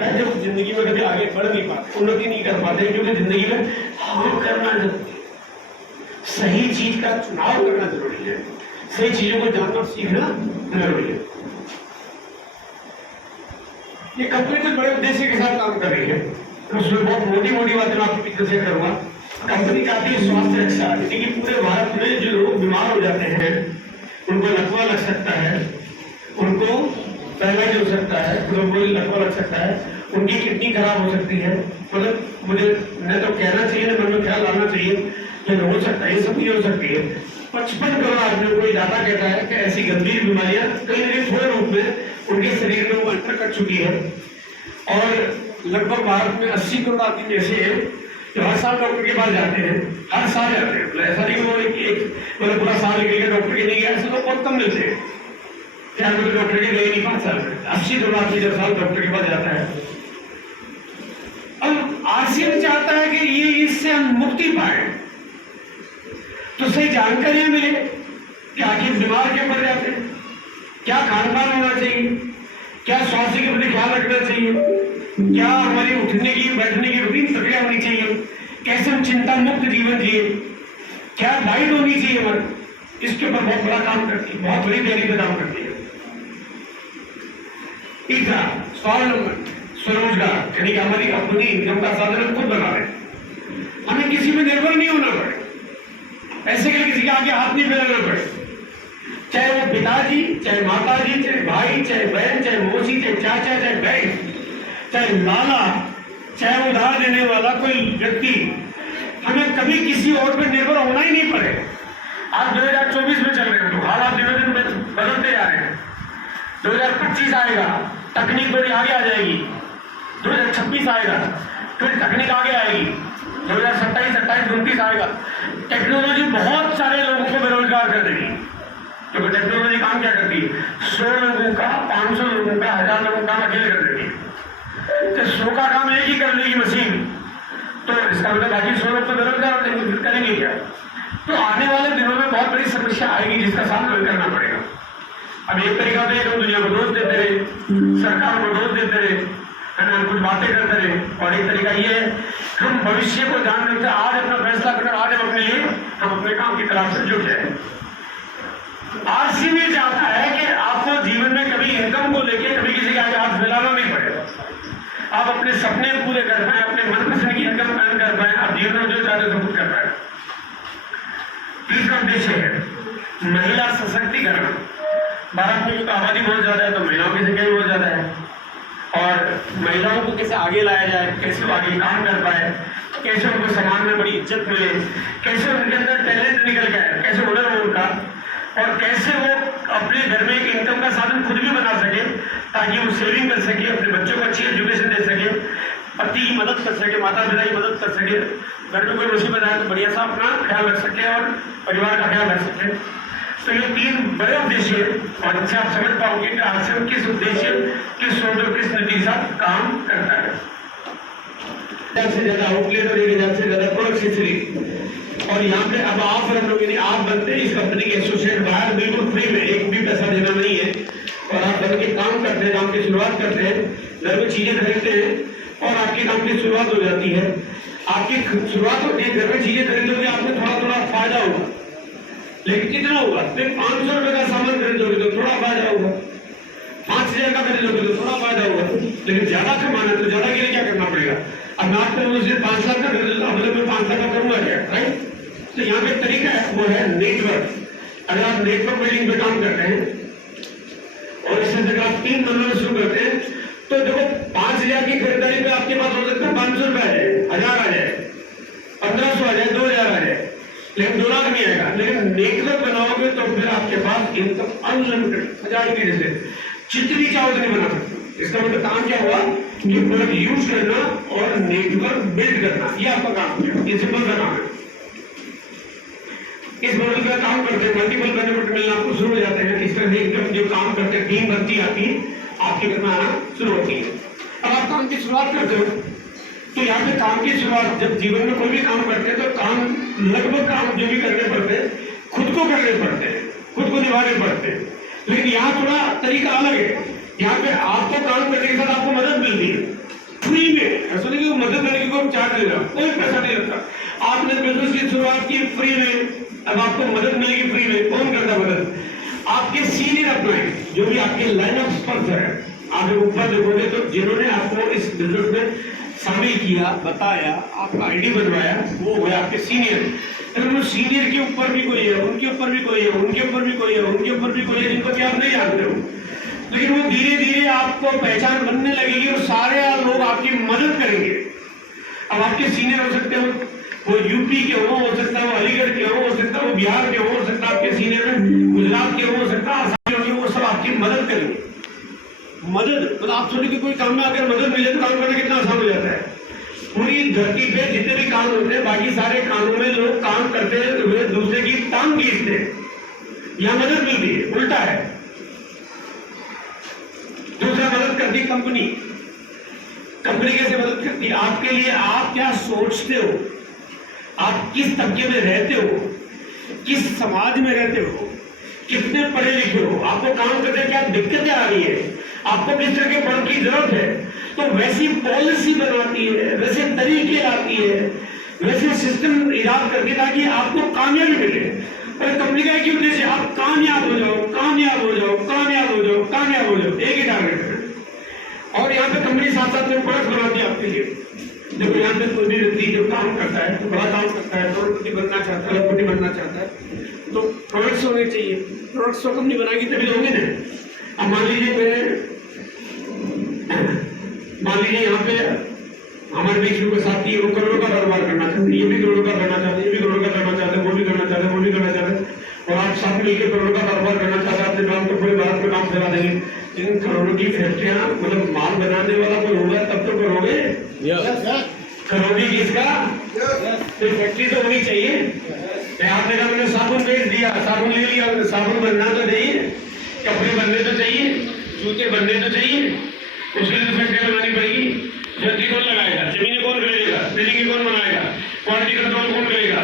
होता है जब जिंदगी में कभी आगे बढ़ नहीं पाते, उन्नति नहीं कर पाते, क्योंकि जिंदगी में हाँ करना जरूरी है, सही चीज का चुनाव करना जरूरी है, सही चीजों को जानना सीखना जरूरी है। ये कंपनी तो बड़े उद्देश्य के साथ काम कर रही है, तो उसमें बहुत मोटी मोटी बातें मैं आपके पीछे से करूंगा। कंपनी काफी स्वास्थ्य रक्षा, यानी कि पूरे भारत में जो लोग बीमार हो जाते हैं, उनको लकवा लग सकता है, उनको पैरालाइज हो सकता है, उनको लकवा लग सकता है, उनकी किडनी खराब हो सकती है, मतलब मुझे न तो कहना चाहिए न मन में ख्याल आना चाहिए, लेकिन हो सकता है, ये सब चीजें हो सकती है। 55 करोड़ आदमियों को डाटा कहता है कि ऐसी गंभीर बीमारियां कहीं ना कहीं थोड़े रूप में उनके शरीर में वो अंतर कर चुकी है, और लगभग भारत में 80 करोड़ आदमी ऐसे हैं जो हर साल डॉक्टर के पास जाते हैं, हर साल जाते हैं। मतलब ऐसा नहीं वो एक पूरा साल निकल डॉक्टर के नहीं गया, ऐसे तो बहुत कम मिलते हैं, क्या तो डॉक्टर के गए नहीं 5 साल में। 80 करोड़ आदमी जब साल डॉक्टर के पास जाता है। अब आरसीएम चाहता है कि ये इससे हम मुक्ति पाए, तो सही जानकारियां मिले कि आखिर बीमार क्यों पड़ जाते हैं, क्या खान पान होना चाहिए, क्या स्वास्थ्य के प्रति ख्याल रखना चाहिए, क्या हमारी उठने की बैठने की रूटीन प्रक्रिया होनी चाहिए, कैसे हम चिंता मुक्त जीवन जिए, क्या डाइट होनी चाहिए हमारी, इसके ऊपर बहुत बड़ा काम करती है, बहुत बड़ी तैयारी पे काम करती है। तीसरा स्वावलंबन, स्वरोजगार, यानी कि हमारी अपनी इनकम का साधन हम खुद बना रहे, हमें किसी पे निर्भर नहीं होना पड़े, ऐसे कि किसी के आगे हाथ नहीं फैलाना पड़े, चाहे वो पिताजी, चाहे माताजी, चाहे भाई, चाहे बहन, चाहे मौसी, चाहे चाचा, चाहे बहन, चाहे लाला, चाहे उधार देने वाला कोई व्यक्ति, हमें कभी किसी और पर निर्भर होना ही नहीं पड़े। आज 2024 में चल रहे हैं, तो हालात दिनों दिन बदलते जा रहे हैं। 2025 आएगा, तकनीक बड़ी आगे आ जाएगी, 2026 आएगा, फिर तकनीक आगे आएगी, 2027, 28, 29 आएगा, टेक्नोलॉजी बहुत सारे लोगों को बेरोजगार कर देगी। क्योंकि टेक्नोलॉजी काम क्या करती है, 100 लोगों का, 500 लोगों का, 1000 लोगों का अकेले कर देती है। तो 100 का काम एक ही कर लेगी मशीन, तो इसका मतलब बाकी 100 लोग तो बेरोजगार करेंगे क्या? तो आने वाले दिनों में बहुत बड़ी समस्या आएगी जिसका सामना करना पड़ेगा। अब एक तरीका तो हम दुनिया को दोष देते रहे, सरकार को दोष देते रहे, है ना, कुछ बातें करते रहे, और एक तरीका ये है हम भविष्य को ध्यान रखते आज अपना फैसला कर, आज हम अपने लिए हम अपने काम की तलाश से जुट जाए। आरसीबी चाहता है कि आपको जीवन में कभी इनकम को लेके कभी किसी के आगे हाथ फैलाना नहीं पड़ेगा, आप अपने सपने पूरे कर पाए, अपने मनपसंद की इनकम अर्न कर पाए, आप जीवन में जो चाहते सब कुछ कर पाए। तीसरा उद्देश्य है महिला सशक्तिकरण। भारत में क्योंकि आबादी बहुत ज्यादा है, तो महिलाओं की संख्या भी बहुत ज्यादा है, और महिलाओं को कैसे आगे लाया जाए, कैसे वो आगे काम कर पाए, कैसे उनको समाज में बड़ी इज्जत मिले, कैसे उनके अंदर टैलेंट निकल जाए, कैसे हुनर हो उनका, और कैसे वो अपने घर में एक इनकम का साधन खुद भी बना सके, ताकि वो सेविंग कर सके, अपने बच्चों को अच्छी एजुकेशन दे सके, पति की मदद कर सके, माता पिता की मदद कर सके, घर में कोई मुसीबत आए तो बढ़िया सा अपना ख्याल रख सके और परिवार का ख्याल रख सके। तो ये 3 बड़े उद्देश्य है, और इनसे आप समझ पाओगे कि आरसीएम किस उद्देश्य, किस सोच और किस नीति के साथ काम करता है। 1000 से ज्यादा आउटलेट और 1000 से ज्यादा प्रोडक्ट एक्सेसरी, और यहाँ पे अब आप हम लोग आप बनते हैं इस कंपनी के एसोसिएट बाहर बिल्कुल फ्री में, एक भी पैसा देना नहीं है, और आप बन के काम करते हैं, काम की शुरुआत करते हैं, घर में चीजें खरीदते हैं और आपके काम की शुरुआत हो जाती है। आपकी शुरुआत होती है, घर में चीजें खरीदोगे, आपको थोड़ा थोड़ा फायदा होगा, लेकिन कितना होगा? फिर 500 रुपए का सामान खरीदोगे तो थोड़ा फायदा होगा, 5000 का खरीदोगे तो थोड़ा फायदा होगा, लेकिन ज्यादा कमाना है तो ज्यादा के लिए क्या करना पड़ेगा? अब मैं आपको मुझे 5 लाख का खरीद, मतलब मैं 5 लाख का करूंगा क्या, राइट? तो यहाँ पे तरीका है, वो है नेटवर्क। अगर आप नेटवर्क बिल्डिंग पे काम करते हैं और इससे अगर आप 3 बनना शुरू करते हैं, तो देखो 5000 की खरीदारी पे आपके पास हो सकता है 500 रुपए आ जाए, 1000 आ जाए, 1500 आ जाए, 2000 आ जाए, लेकिन 2 लाख नहीं आएगा। लेकिन नेटवर्क बनाओगे तो फिर आपके पास इनकम अनलिमिटेड, 1000 की जैसे जितनी चाहो उतनी बना सकते हो। इसका मतलब काम क्या हुआ कि प्रोडक्ट यूज करना और नेटवर्क बिल्ड करना, ये आपका काम है, ये सिंपल सा काम है। इस मॉडल का काम करते हैं, मल्टीपल बेनिफिट मिलना आपको शुरू हो जाते हैं। इस तरह से इनकम जो काम करते हैं, टीम बनती आती है, आपके घर में आना शुरू होती है। अब आप काम की शुरुआत करते हो, तो यहाँ पे काम की शुरुआत, जब जीवन में कोई भी काम करते हैं तो काम, लगभग काम जो भी करने पड़ते हैं खुद को करने पड़ते हैं, खुद को निभाने पड़ते हैं। लेकिन यहाँ थोड़ा तरीका अलग है, यहाँ पे आपको काम करने के साथ आपको मदद मिलती है। नहीं रहा, कोई पैसा नहीं लगता। आपने बिजनेस की शुरुआत की फ्री में, अब आपको मदद मिलेगी फ्री में। कौन करता मदद? आपके सीनियर अपलाइन, जो भी आपके लाइन ऑफ स्पर्श है, आप ऊपर देखोगे तो जिन्होंने आपको इस बिजनेस में शामिल किया, बताया, आपका आईडी बनवाया, वो हुए आपके सीनियर। तो सीनियर के ऊपर भी कोई है, उनके ऊपर भी कोई है, उनके ऊपर भी कोई है, उनके ऊपर भी कोई है, जिनको कि आप नहीं जानते हो, लेकिन वो धीरे धीरे आपको पहचान बनने लगेगी और सारे लोग आपकी मदद करेंगे। अब आपके सीनियर हो सकते हो, वो यूपी के हो सकता है, वो अलीगढ़ के हो सकता है, वो बिहार के हो सकता है, आपके सीनियर में गुजरात के हो सकता है, आसाम के, वो सब आपकी मदद करेंगे। मदद मतलब आप सोचिए कि कोई काम में अगर मदद मिले तो काम करना कितना आसान हो जाता है। पूरी धरती पे जितने भी काम होते हैं, बाकी सारे कामों में लोग काम करते हुए दूसरे की टांग खींचते हैं, यहां मदद मिलती है, उल्टा है। दूसरा मदद करती है कंपनी। कंपनी कैसे मदद करती है? आपके लिए आप क्या सोचते हो, आप किस तबके में रहते हो, किस समाज में रहते हो, कितने पढ़े लिखे हो, आपको काम करते क्या दिक्कतें आ रही है, आपको किस तरह के पढ़ की जरूरत है, तो वैसी पॉलिसी बनाती है, वैसे तरीके लाती है, वैसे सिस्टम इजाद करके ताकि आपको कामयाबी मिले। और कंपनी का एक ही उद्देश्य, आप कामयाब हो जाओ, कामयाब हो जाओ, कामयाब हो जाओ, कामयाब हो जाओ, एक ही टारगेट है। और यहाँ पे कंपनी साथ साथ में प्रोडक्ट बनाती है आपके लिए। देखो यहाँ पे कोई भी व्यक्ति जो काम करता है, तो बड़ा काम करता है, करोड़पति बनना चाहता है, लखपति बनना चाहता है, तो प्रोडक्ट्स होने चाहिए। प्रोडक्ट्स तो कंपनी बनाएगी तभी तो होंगे ना। अब मान लीजिए यहाँ पे हमारे बीच में कोई साथी वो करोड़ों का कारोबार करना चाहते हैं, ये भी करोड़ों का करना चाहते हैं, ये भी करोड़ों का करना चाहते हैं, वो भी करना चाहते हैं, वो भी करना चाहते हैं, और आप साथ मिलकर करोड़ों का कारोबार करना चाहते हैं। अपने काम तो पूरे भारत में काम फैला देंगे। इन करोड़ों की फैक्ट्रियां, मतलब माल बनाने वाला कोई होगा तब तो करोगे। करोगे किसका? तो फैक्ट्री तो होनी चाहिए। आपने कहा मैंने साबुन बेच दिया, साबुन ले लिया, साबुन बनना तो चाहिए, कपड़े बनने तो चाहिए, जूते बनने तो चाहिए, उसके लिए तो फैक्ट्री बनानी पड़ेगी। फैक्ट्री कौन लगाएगा? जमीनें कौन खरीदेगा? बिल्डिंग कौन बनाएगा? क्वालिटी कंट्रोल कौन करेगा?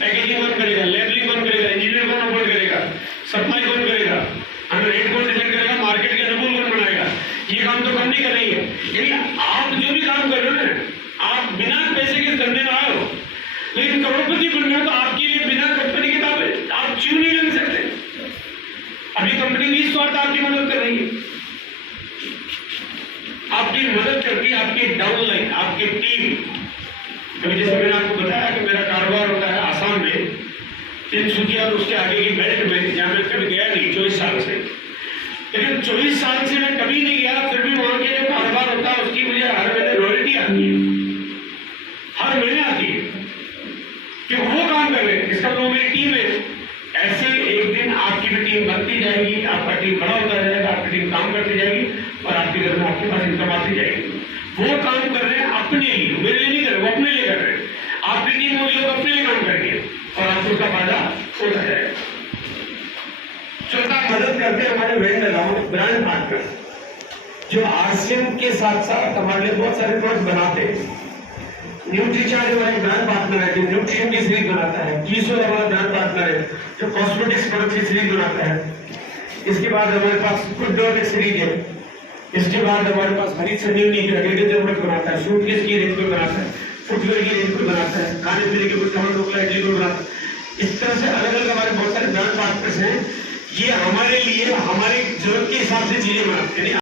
पैकेजिंग कौन करेगा? लेबलिंग कौन करेगा? इंजीनियर कौन अपॉइंट करेगा? सप्लाई कौन करेगा? हमें रेट कौन डिसाइड करेगा? मार्केट के अनुकूल कौन बनाएगा? ये काम तो कंपनी कर रही है। यानी आप जो भी काम कर रहे हो ना, आप बिना पैसे के धंधे में आए हो, लेकिन करोड़पति बनना है तो आपके लिए बिना कंपनी के आप क्यों नहीं बन सकते? अभी कंपनी निस्वार्थ आपकी मदद कर रही है, आपकी मदद करती है आपकी डाउनलाइन, आपकी टीम। अभी जैसे मैंने आपको बताया कि मेरा कारोबार होता है आसाम में, तिनसुकिया और उसके आगे की बेल्ट में, जहाँ मैं कभी गया नहीं 24 साल से, लेकिन 24 साल से मैं कभी नहीं गया, फिर भी वहां के जो कारोबार होता है उसकी मुझे हर महीने रॉयल्टी आती है, हर महीने आती है कि वो काम कर रहे हैं। इसका तो मेरी टीम है। ऐसे एक दिन आपकी भी टीम बनती जाएगी, आपका टीम बड़ा होता जाएगा, आपकी टीम काम करती जाएगी और आपके घर में आपके पास इनकम आती जाएगी। वो काम कर रहे हैं अपने लिए, मेरे लिए नहीं कर रहे, वो अपने लिए कर रहे हैं। आपकी टीम होगी, लोग अपने लिए काम करेंगे और आपको उसका फायदा होता जाएगा। चौथा, मदद करते हैं हमारे वेंडर, हमारे ब्रांड पार्टनर, जो आरसीएम के साथ साथ हमारे लिए बहुत सारे प्रोडक्ट बनाते हैं। न्यूट्रीचार्ज हमारे ब्रांड पार्टनर है, जो न्यूट्रिशन की सीरीज बनाता है। कीसो हमारा ब्रांड पार्टनर है, जो कॉस्मेटिक्स प्रोडक्ट की सीरीज बनाता है। इसके बाद हमारे पास फूड डॉट सीरीज है। इसके बाद हमारे पास हरी संजीवनी एग्रीकल्चर प्रोडक्ट बनाता है, सूटकेस की रेंज को बनाता है, फुटवेयर की रेंज को बनाता है, खाने पीने के कुछ सामान ढोकला इडली को बनाता है। इस तरह से अलग अलग हमारे बहुत सारे ब्रांड पार्टनर्स हैं। ये हमारे लिए हमारे जरूरत के हिसाब से चीजें बनाते हैं।